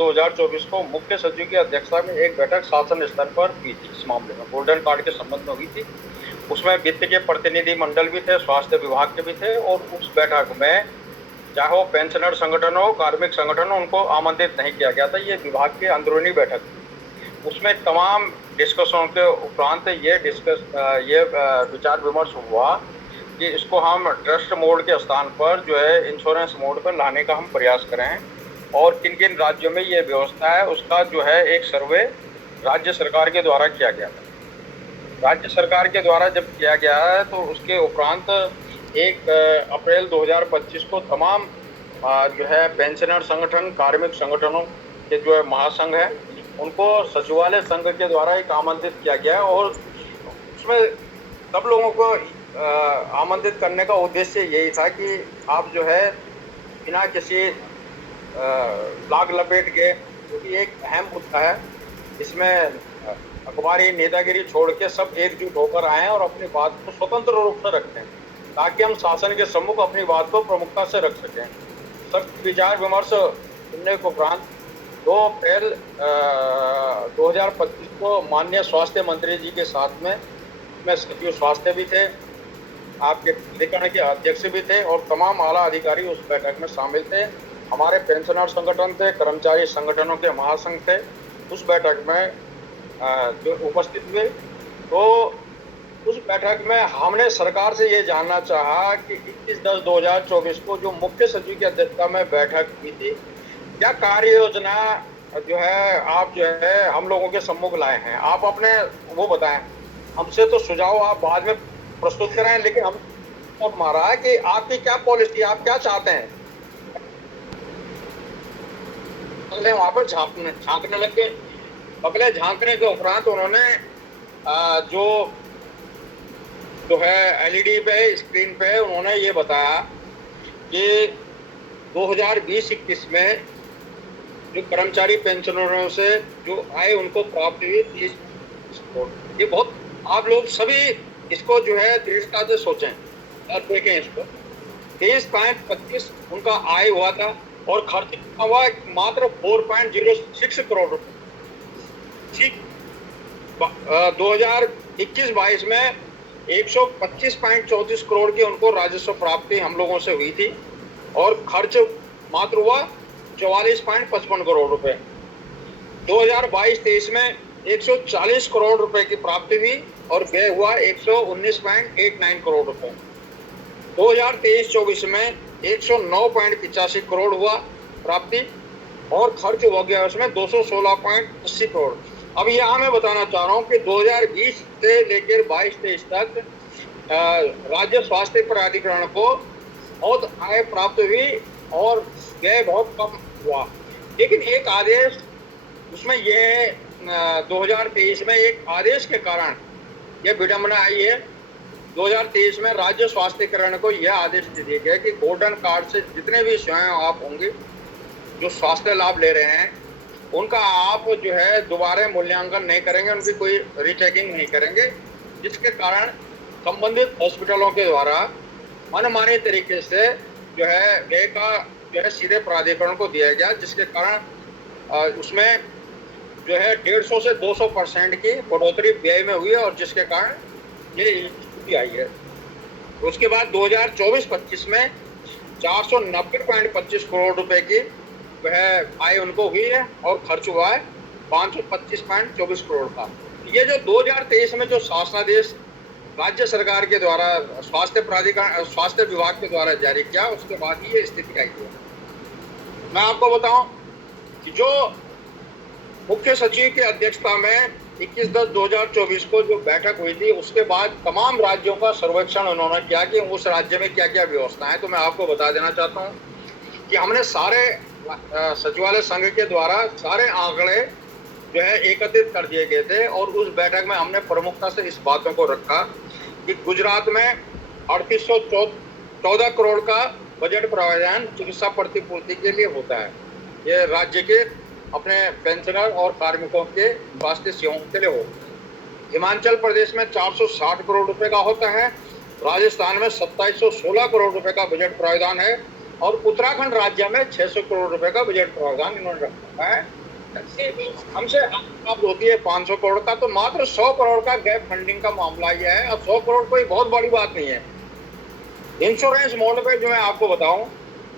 10/10/2024 को मुख्य सचिव की अध्यक्षता में एक बैठक शासन स्तर पर हुई थी। इस मामले में गोल्डन कार्ड के संबंध में हुई थी। उसमें वित्त के प्रतिनिधि मंडल भी थे, स्वास्थ्य विभाग के भी थे, और उस बैठक में चाहे वो पेंशनर संगठन हो, कार्मिक संगठन हो, उनको आमंत्रित नहीं किया गया था। ये विभाग की अंदरूनी बैठक थी। उसमें तमाम डिस्कशनों के उपरांत ये विचार विमर्श हुआ कि इसको हम ट्रस्ट मोड के स्थान पर जो है इंश्योरेंस मोड पर लाने का हम प्रयास करें, और किन किन राज्यों में ये व्यवस्था है उसका जो है एक सर्वे राज्य सरकार के द्वारा किया गया था। राज्य सरकार के द्वारा जब किया गया है तो उसके उपरांत 1 अप्रैल 2025 को तमाम जो है पेंशनर संगठन, कार्मिक संगठनों के जो है महासंघ है, उनको सचिवालय संघ के द्वारा एक आमंत्रित किया गया है, और उसमें सब लोगों को आमंत्रित करने का उद्देश्य यही था कि आप जो है बिना किसी लाग लपेट के, क्योंकि एक अहम मुद्दा है, इसमें अखबारी नेतागिरी छोड़ के सब एकजुट होकर आए और अपनी बात को स्वतंत्र रूप से रखते हैं, ताकि हम शासन के सम्मुख अपनी बात को प्रमुखता से रख सकें। सब विचार विमर्श सुनने के उपरांत 2 अप्रैल 2025 को माननीय स्वास्थ्य मंत्री जी के साथ में सचिव स्वास्थ्य भी थे, आपके प्राधिकरण के अध्यक्ष भी थे, और तमाम आला अधिकारी उस बैठक में शामिल थे। हमारे पेंशनर संगठन थे, कर्मचारी संगठनों के महासंघ थे, उस बैठक में जो उपस्थित हुए। तो उस बैठक में हमने सरकार से ये जानना चाहा कि 21/10/2024 को जो मुख्य सचिव की अध्यक्षता में बैठक हुई थी, क्या कार्य योजना जो है आप जो है हम लोगों के सम्मुख लाए हैं, आप अपने वो बताएं। हमसे तो सुझाव आप बाद में प्रस्तुत करें, लेकिन हम हमारा है कि आपकी क्या पॉलिसी, आप क्या चाहते हैं। वहां पर झांकने लगे। पगले झांकने के उपरांत उन्होंने जो है एलईडी पे, स्क्रीन पे उन्होंने ये बताया कि 2020-21 में जो कर्मचारी पेंशनरों से जो आय उनको प्राप्त हुई 30 करोड़। ये बहुत, आप लोग सभी इसको जो है दृढ़ता से सोचें और देखें इसको। 23.25 उनका आय हुआ था और खर्च हुआ मात्र 4.06 करोड़ रुपए। ठीक 2021-22 में 125.34 करोड़ की उनको राजस्व प्राप्ति हम लोगों से हुई थी, और खर्च मात्र हुआ 44.55 करोड़ रुपए। 2022-23 में 140 करोड़ रुपए की प्राप्ति हुई और व्यय हुआ 119.89 करोड़ रुपए। 2023-24 में 109.85 करोड़ हुआ प्राप्ति, और खर्च हो गया उसमें 216.80 करोड़। अब यहाँ मैं बताना चाह रहा हूँ कि 2020 से लेकर 22-23 तक राज्य स्वास्थ्य प्राधिकरण को बहुत आय प्राप्त हुई और व्यय बहुत कम हुआ। लेकिन एक आदेश उसमें ये 2023 में एक आदेश के कारण यह विडंबना आई है। 2023 में राज्य स्वास्थ्यकरण को यह आदेश दे दिया गया कि गोल्डन कार्ड से जितने भी स्वयं आप होंगे जो स्वास्थ्य लाभ ले रहे हैं, उनका आप जो है दोबारा मूल्यांकन नहीं करेंगे, उनकी कोई रीचेकिंग नहीं करेंगे, जिसके कारण संबंधित हॉस्पिटलों के द्वारा मनमानी तरीके से जो है व्यय का जो है सीधे प्राधिकरण को दिया गया, जिसके कारण उसमें जो है 150 से 200% की बढ़ोतरी व्यय में हुई है, और जिसके कारण ये स्थिति आई है। उसके बाद 2024-25 में 490.25 करोड़ रुपए की वह आय उनको हुई है और खर्च हुआ है 525.24 करोड़ का। ये जो 2023 में जो शासनादेश राज्य सरकार के द्वारा स्वास्थ्य विभाग के द्वारा जारी किया, उसके बाद ही ये स्थिति आई है। मैं आपको बताऊं कि जो मुख्य सचिव की अध्यक्षता में 21/10/2024 को जो बैठक हुई थी, उसके बाद तमाम राज्यों का सर्वेक्षण उन्होंने किया कि उस राज्य में क्या क्या व्यवस्था है। तो मैं आपको बता देना चाहता हूँ कि हमने सारे सचिवालय संघ के द्वारा सारे आंकड़े जो है एकत्रित कर दिए गए थे, और उस बैठक में हमने प्रमुखता से इस बातों को रखा कि गुजरात में 3814 करोड़ का बजट प्रावधान चिकित्सा प्रतिपूर्ति के लिए होता है। ये राज्य के अपने पेंशनर और कार्मिकों के स्वास्थ्य सेवाओं के लिए हो। हिमाचल प्रदेश में 460 करोड़ रुपए का होता है। राजस्थान में 2716 करोड़ रुपए का बजट प्रावधान है। और उत्तराखंड राज्य में 600 करोड़ रुपए का बजट प्रावधान इन्होंने रखा है। हमसे अब होती है 500 करोड़ का, तो मात्र 100 करोड़ का गैप फंडिंग का मामला यह है। अब 100 करोड़ कोई बहुत बड़ी बात नहीं है। इंश्योरेंस मोड पे जो मैं आपको बताऊं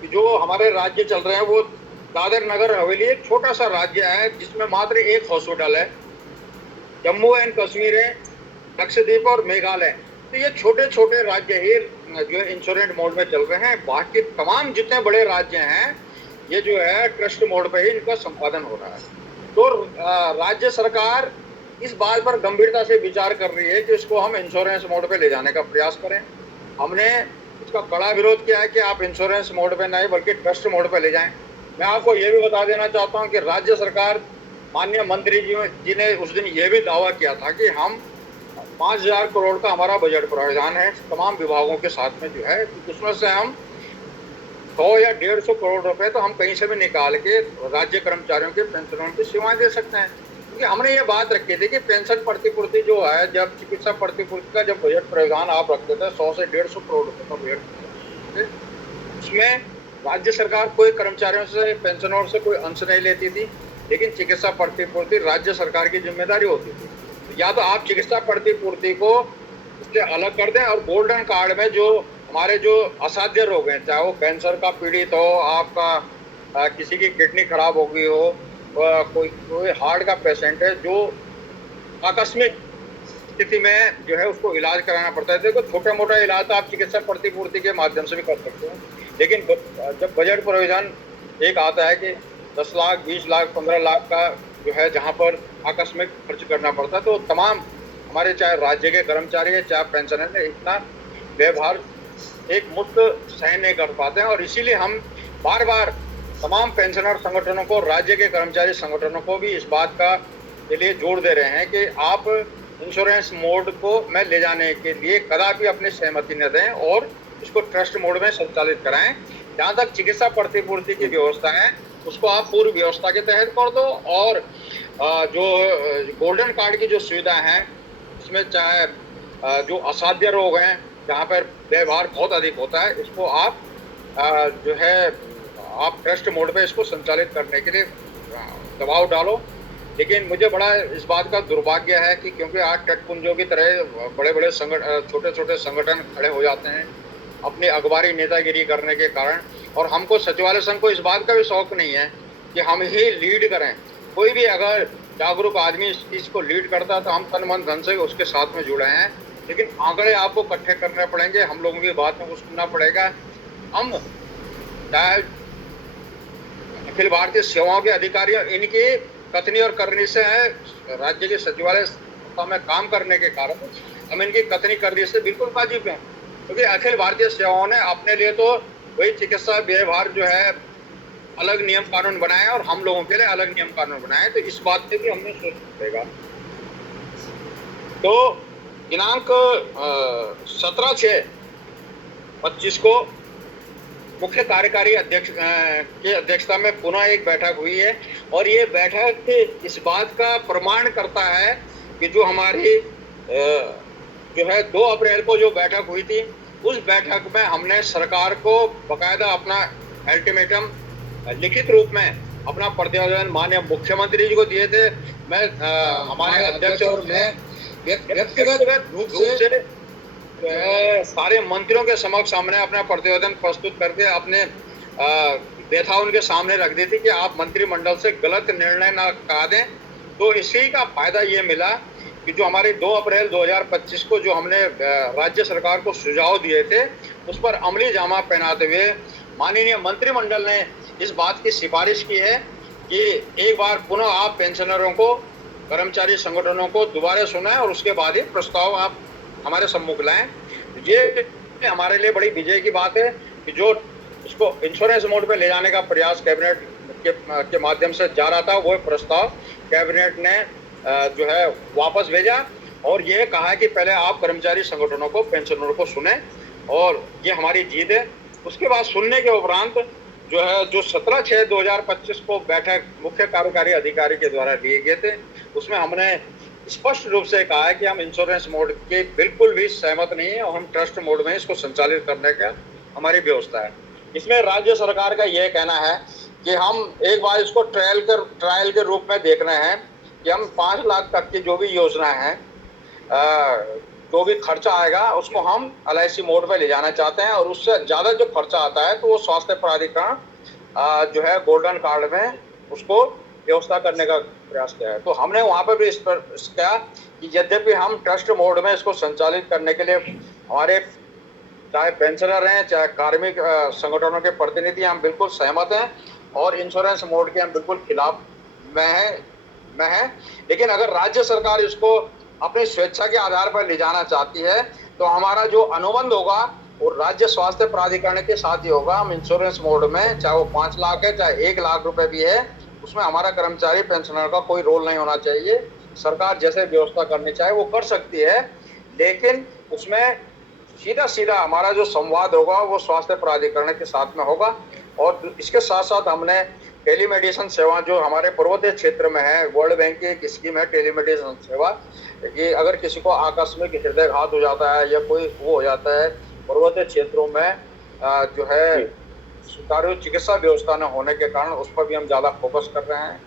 कि जो हमारे राज्य चल रहे हैं वो दादर नगर हवेली एक छोटा सा राज्य है जिसमें मात्र एक हॉस्पिटल है। जम्मू एंड कश्मीर है, लक्षद्वीप और मेघालय, तो ये छोटे छोटे राज्य ही जो है इंश्योरेंस मोड में चल रहे हैं। बाकी तमाम जितने बड़े राज्य हैं ये जो है ट्रस्ट मोड पे ही इनका संपादन हो रहा है। तो राज्य सरकार इस बात पर गंभीरता से विचार कर रही है कि इसको हम इंश्योरेंस मोड पे ले जाने का प्रयास करें। हमने इसका कड़ा विरोध किया है कि आप इंश्योरेंस मोड पे नहीं बल्कि ट्रस्ट मोड पे ले जाएं। मैं आपको ये भी बता देना चाहता हूँ कि राज्य सरकार माननीय मंत्री जी ने उस दिन ये भी दावा किया था कि हम 5,000 करोड़ का हमारा बजट प्रावधान है तमाम विभागों के साथ में जो है, उसमें से हम 100 या 150 करोड़ रुपए तो हम कहीं से भी निकाल के राज्य कर्मचारियों के पेंशनों की सेवाएं दे सकते हैं। क्योंकि हमने ये बात रखी थी कि पेंशन प्रतिपूर्ति जो है, जब चिकित्सा प्रतिपूर्ति का जब बजट प्रावधान आप रखते थे 100 से 150 करोड़ रुपए का बजट, उसमें राज्य सरकार कोई कर्मचारियों से पेंशनरों से कोई अंश नहीं लेती थी, लेकिन चिकित्सा प्रतिपूर्ति राज्य सरकार की जिम्मेदारी होती थी। या तो आप चिकित्सा प्रतिपूर्ति को उससे अलग कर दें और गोल्डन कार्ड में जो हमारे जो असाध्य रोग हैं, चाहे वो कैंसर का पीड़ित हो, आपका किसी की किडनी खराब हो गई हो, कोई हार्ट का पेशेंट है जो आकस्मिक स्थिति में जो है उसको इलाज कराना पड़ता है, देखो छोटा मोटा इलाज तो आप चिकित्सा प्रतिपूर्ति के माध्यम से भी कर सकते हो। लेकिन जब बजट प्रावधान एक आता है कि 10 लाख, 20 लाख, 15 लाख का जो है जहाँ पर आकस्मिक खर्च करना पड़ता है, तो तमाम हमारे चाहे राज्य के कर्मचारी है चाहे पेंशनर है इतना व्यवहार एक मुक्त सहन नहीं कर पाते हैं। और इसीलिए हम बार बार तमाम पेंशनर संगठनों को, राज्य के कर्मचारी संगठनों को भी इस बात का के लिए जोर दे रहे हैं कि आप इंश्योरेंस मोड को में ले जाने के लिए कदापि अपनी सहमति न दें और इसको ट्रस्ट मोड में संचालित कराएं। जहाँ तक चिकित्सा प्रतिपूर्ति की व्यवस्था है उसको आप पूरी व्यवस्था के तहत कर दो, और जो गोल्डन कार्ड की जो सुविधा है उसमें चाहे जो असाध्य रोग हैं जहाँ पर व्यवहार बहुत अधिक होता है, इसको आप जो है आप ट्रस्ट मोड पे इसको संचालित करने के लिए दबाव डालो। लेकिन मुझे बड़ा इस बात का दुर्भाग्य है कि क्योंकि आज तटपुंजों की तरह बड़े बड़े छोटे छोटे संगठन खड़े हो जाते हैं अपनी अखबारी नेतागिरी करने के कारण, और हमको सचिवालय संघ को इस बात का भी शौक नहीं है कि हम ही लीड करें। कोई भी अगर जागरूक आदमी इस चीज़ को लीड करता है तो हम तन मन धन से उसके साथ में जुड़े हैं, लेकिन आंकड़े आपको इकट्ठे करने पड़ेंगे, हम लोगों की बात में को सुनना पड़ेगा। हम चाहे अखिल भारतीय सेवाओं के अधिकारी इनकी कथनी और करनी से है, राज्य के सचिवालय में काम करने के कारण हम इनकी कथनी करनी से बिल्कुल वाजिब हैं, क्योंकि अखिल भारतीय सेवाओं ने अपने लिए तो वही चिकित्सा व्यवहार जो है अलग नियम कानून बनाए और हम लोगों के लिए अलग नियम कानून बनाए, तो इस बात पे भी हमने सोचना पड़ेगा। तो दिनांक 17/6/25 को मुख्य कार्यकारी अध्यक्ष के अध्यक्षता में पुनः एक बैठक हुई है, और ये बैठक इस बात का प्रमाण करता है कि जो हमारी जो है 2 अप्रैल को जो बैठक हुई थी उस बैठक में हमने सरकार को बकायदा अपना अल्टीमेटम लिखित रूप में अपना प्रतिवेदन माननीय मुख्यमंत्री जी को दिए थे। मैं हमारे अध्यक्ष और मैं व्यक्तिगत रूप से सारे मंत्रियों के समक्ष हमने अपना प्रतिवेदन प्रस्तुत करके अपने व्यथा उनके सामने रख दी थी कि आप मंत्रिमंडल से गलत निर्णय ना करा दें। तो इसी का फायदा ये मिला कि जो हमारे 2 अप्रैल 2025 को जो हमने राज्य सरकार को सुझाव दिए थे उस पर अमली जामा पहनाते हुए माननीय मंत्रिमंडल ने इस बात की सिफारिश की है कि एक बार पुनः आप पेंशनरों को, कर्मचारी संगठनों को दोबारा सुनाएं और उसके बाद ही प्रस्ताव आप हमारे सम्मुख लाएं। ये हमारे लिए बड़ी विजय की बात है कि जो इसको इंश्योरेंस मोड पे ले जाने का प्रयास कैबिनेट के माध्यम से जा रहा था, वो प्रस्ताव कैबिनेट ने जो है वापस भेजा और ये कहा कि पहले आप कर्मचारी संगठनों को, पेंशनरों को सुने, और ये हमारी जीत है। उसके बाद सुनने के उपरांत जो है जो 17/6/2025 को बैठक मुख्य कार्यकारी अधिकारी के द्वारा लिए गए थे उसमें हमने स्पष्ट रूप से कहा है कि हम इंश्योरेंस मोड के बिल्कुल भी सहमत नहीं है और हम ट्रस्ट मोड में इसको संचालित करने का हमारी व्यवस्था है। इसमें राज्य सरकार का यह कहना है कि हम एक बार इसको ट्रायल के रूप में देख रहे हैं कि हम 5 लाख तक की जो भी योजना है, जो भी खर्चा आएगा उसको हम LIC मोड पे ले जाना चाहते हैं, और उससे ज्यादा जो खर्चा आता है तो वो स्वास्थ्य प्राधिकरण जो है गोल्डन कार्ड में उसको व्यवस्था करने का प्रयास किया है। तो हमने वहां पर भी इस पर क्या कि यद्यपि हम ट्रस्ट मोड में इसको संचालित करने के लिए हमारे चाहे पेंशनर हैं चाहे कार्मिक संगठनों के प्रतिनिधि, हम बिल्कुल सहमत हैं और इंश्योरेंस मोड के हम बिल्कुल खिलाफ में हैं। लेकिन अगर राज्य सरकार इसको अपनी स्वेच्छा के आधार पर ले जाना चाहती है तो हमारा जो अनुबंध होगा वो राज्य स्वास्थ्य प्राधिकरण के साथ ही होगा। हम इंश्योरेंस मोड में, चाहे वो 5 लाख है चाहे 1 लाख रुपए भी है, उसमें हमारा कर्मचारी पेंशनर का कोई रोल नहीं होना चाहिए। सरकार जैसे व्यवस्था करनी चाहे वो कर सकती है, लेकिन उसमें सीधा सीधा हमारा जो संवाद होगा वो स्वास्थ्य प्राधिकरण के साथ में होगा। और इसके साथ साथ हमने टेलीमेडिसिन सेवा जो हमारे पर्वतीय क्षेत्र में है, वर्ल्ड बैंक की एक स्कीम है टेलीमेडिसिन सेवा, कि अगर किसी को आकस्मिक हृदयघात हो जाता है या कोई वो हो जाता है पर्वतीय क्षेत्रों में, जो है सुचारू चिकित्सा व्यवस्था न होने के कारण उस पर भी हम ज्यादा फोकस कर रहे हैं।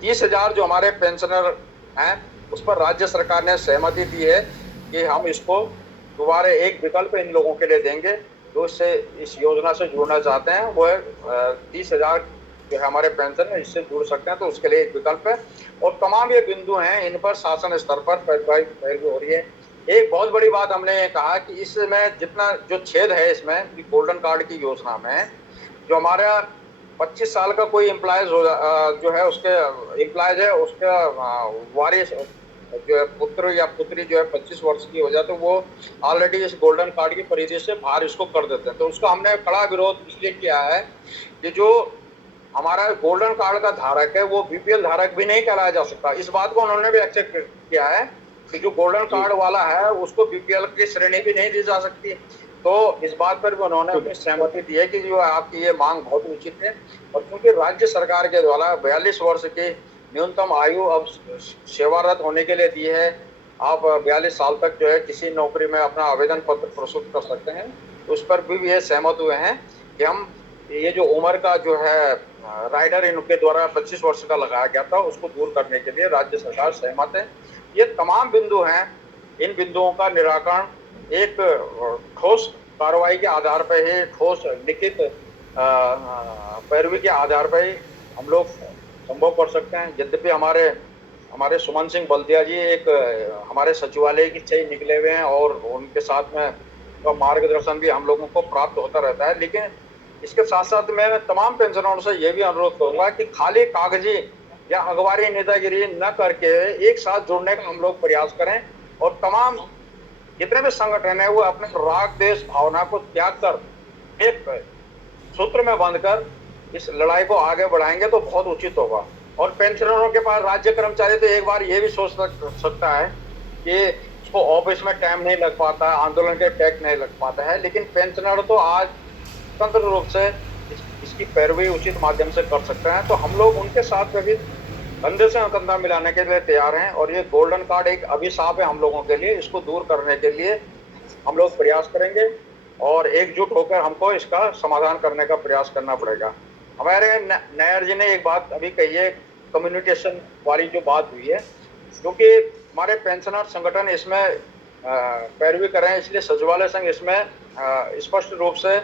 30,000 जो हमारे पेंशनर हैं उस पर राज्य सरकार ने सहमति दी है कि हम इसको दोबारा एक विकल्प इन लोगों के लिए देंगे जो इससे इस योजना से जुड़ना चाहते हैं। वो 30,000 जो है हमारे पेंशन है इससे जुड़ सकते हैं, तो उसके लिए एक विकल्प है। और तमाम ये बिंदु हैं, इन पर शासन स्तर पर पैरवी हो रही है। एक बहुत बड़ी बात हमने कहा कि इसमें जितना जो छेद है इसमें गोल्डन कार्ड की योजना में, जो हमारा 25 साल का कोई एम्प्लॉयज जो है उसके एम्प्लॉयज है उसका वारिस जो है पुत्र या पुत्री जो है 25 वर्ष की हो जाए तो वो ऑलरेडी इस गोल्डन कार्ड की परिधि से बाहर इसको कर देते हैं। तो उसका हमने कड़ा विरोध इसलिए किया है कि जो हमारा गोल्डन कार्ड का धारक है वो BPL धारक भी नहीं कहलाया जा सकता। इस बात को उन्होंने भी एक्सेप्ट किया है कि जो गोल्डन कार्ड वाला है उसको BPL की श्रेणी भी नहीं दी जा सकती। तो इस बात पर भी उन्होंने अपनी सहमति दी है कि जो आपकी ये मांग बहुत उचित है। और क्योंकि राज्य सरकार के द्वारा 42 वर्ष की न्यूनतम आयु अब सेवारत होने के लिए दी है, आप 42 साल तक जो है किसी नौकरी में अपना आवेदन पत्र प्रस्तुत कर सकते हैं। उस पर भी ये सहमत हुए हैं कि हम ये जो उम्र का जो है राइडर इनके द्वारा 25 वर्ष का लगाया गया था उसको दूर करने के लिए राज्य सरकार सहमत है। ये तमाम बिंदु हैं, इन बिंदुओं का निराकरण एक ठोस कार्रवाई के आधार पर ही, ठोस लिखित पैरवी के आधार पर ही हम लोग संभव कर सकते हैं। यद्यपि हमारे सुमन सिंह बल्दिया जी एक हमारे सचिवालय की से निकले हुए हैं और उनके साथ में तो मार्गदर्शन भी हम लोगों को प्राप्त होता रहता है। लेकिन इसके साथ साथ मैं तमाम पेंशनरों से ये भी अनुरोध करूंगा कि खाली कागजी या अखबारी नेतागिरी न करके एक साथ जुड़ने का हम लोग प्रयास करें, और तमाम जितने भी संगठन है वो अपने राग देश भावना को त्याग कर एक सूत्र में बांधकर इस लड़ाई को आगे बढ़ाएंगे तो बहुत उचित होगा। और पेंशनरों के पास राज्य कर्मचारी तो एक बार ये भी सोच सकता है कि उसको ऑफिस में टाइम नहीं लग पाता, आंदोलन के टैग नहीं लग पाता है, लेकिन पेंशनर तो आज स्वतंत्र रूप से इसकी पैरवी उचित माध्यम से कर सकते हैं। तो हम लोग उनके साथ में भी कंधे से कंधा मिलाने के लिए तैयार हैं। और ये गोल्डन कार्ड एक अभिशाप है हम लोगों के लिए, इसको दूर करने के लिए हम लोग प्रयास करेंगे और एकजुट होकर हमको इसका समाधान करने का प्रयास करना पड़ेगा। हमारे नायर जी ने एक बात अभी कही है, कम्युनिकेशन वाली जो बात हुई है, क्योंकि हमारे पेंशनर संगठन इसमें पैरवी कर रहे हैं, इसलिए सचिवालय संघ इसमें स्पष्ट रूप से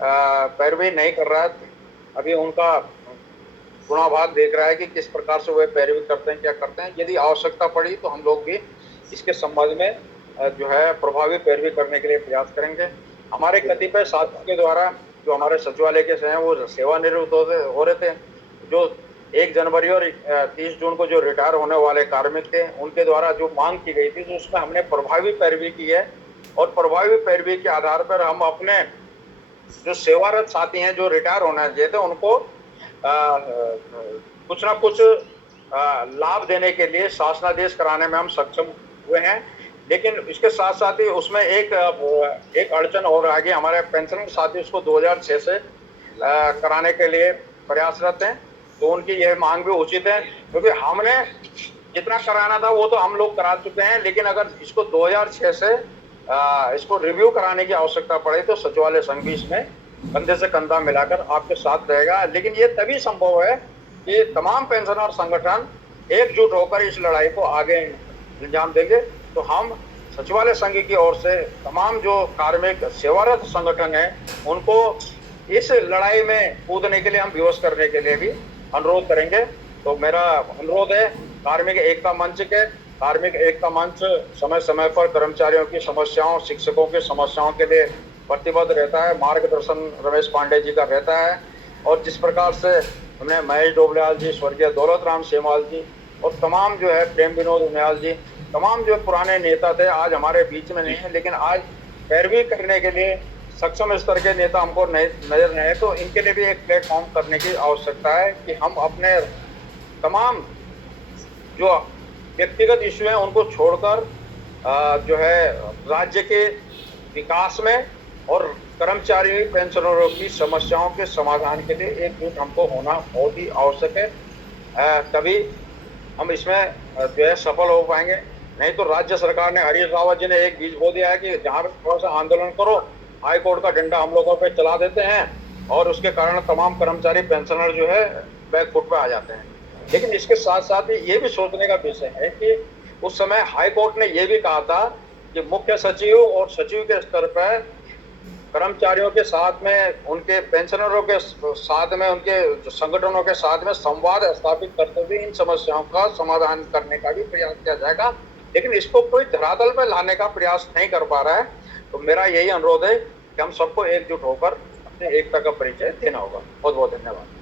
पैरवी नहीं कर रहा है। अभी उनका गुणाभाग देख रहा है कि किस प्रकार से वे पैरवी करते हैं, क्या करते हैं। यदि आवश्यकता पड़ी तो हम लोग भी इसके संबंध में जो है प्रभावी पैरवी करने के लिए प्रयास करेंगे। हमारे कतिपय साथियों के द्वारा जो हमारे सचिवालय के हैं वो सेवानिवृत्त हो रहे थे, जो 1 जनवरी और 30 जून को जो रिटायर होने वाले कार्मिक थे उनके द्वारा जो मांग की गई थी, तो उसमें हमने प्रभावी पैरवी की है। और प्रभावी पैरवी के आधार पर हम अपने जो सेवारत साथी हैं जो रिटायर होना चाहिए थे उनको कुछ ना कुछ लाभ देने के लिए शासनादेश कराने में हम सक्षम हुए हैं। लेकिन इसके साथ साथ ही उसमें एक अड़चन और आगे हमारे पेंशन साथी उसको 2006 से कराने के लिए प्रयासरत हैं। तो उनकी यह मांग भी उचित है, क्योंकि हमने जितना कराना था वो तो हम लोग करा चुके हैं, लेकिन अगर इसको 2006 से इसको रिव्यू कराने की आवश्यकता पड़े तो सचिवालय संघ भी इसमें कंधे से कंधा मिलाकर आपके साथ रहेगा। लेकिन ये तभी संभव है कि तमाम पेंशनर संगठन एकजुट होकर इस लड़ाई को आगे अंजाम देंगे। तो हम सचिवालय संघ की ओर से तमाम जो कार्मिक सेवारत संगठन हैं उनको इस लड़ाई में कूदने के लिए, हम विवश करने के लिए भी अनुरोध करेंगे। तो मेरा अनुरोध है कार्मिक एकता मंच समय समय पर कर्मचारियों की समस्याओं, शिक्षकों की समस्याओं के लिए प्रतिबद्ध रहता है। मार्गदर्शन रमेश पांडे जी का रहता है। और जिस प्रकार से हमने महेश डोबलियाल जी, स्वर्गीय दौलत राम सेमवाल जी और तमाम जो है प्रेम विनोद उनियाल जी, तमाम जो पुराने नेता थे आज हमारे बीच में नहीं है, लेकिन आज पैरवी करने के लिए सक्षम स्तर के नेता हमको नजर नहीं है। तो इनके लिए भी एक प्लेटफॉर्म करने की आवश्यकता है कि हम अपने तमाम जो व्यक्तिगत इश्यू हैं उनको छोड़कर जो है राज्य के विकास में और कर्मचारी पेंशनरों की समस्याओं के समाधान के लिए एकजुट हमको होना बहुत ही आवश्यक है। तभी हम इसमें जो है सफल हो पाएंगे। नहीं तो राज्य सरकार ने, हरीश रावत जी ने एक बीज बो दिया है कि जहाँ थोड़ा सा आंदोलन करो, हाई कोर्ट का डंडा हम लोगों पे चला देते हैं और उसके कारण तमाम कर्मचारी पेंशनर जो है बैकफुट पे आ जाते हैं। लेकिन इसके साथ साथ ये भी सोचने का विषय है कि उस समय हाई कोर्ट ने यह भी कहा था कि मुख्य सचिव और सचिव के स्तर पर कर्मचारियों के साथ में, उनके पेंशनरों के साथ में, उनके संगठनों के साथ में संवाद स्थापित करते हुए इन समस्याओं का समाधान करने का भी प्रयास किया जाएगा। लेकिन इसको कोई धरातल पर लाने का प्रयास नहीं कर पा रहा है। तो मेरा यही अनुरोध है कि हम सबको एकजुट होकर अपने एकता का परिचय देना होगा। बहुत बहुत धन्यवाद।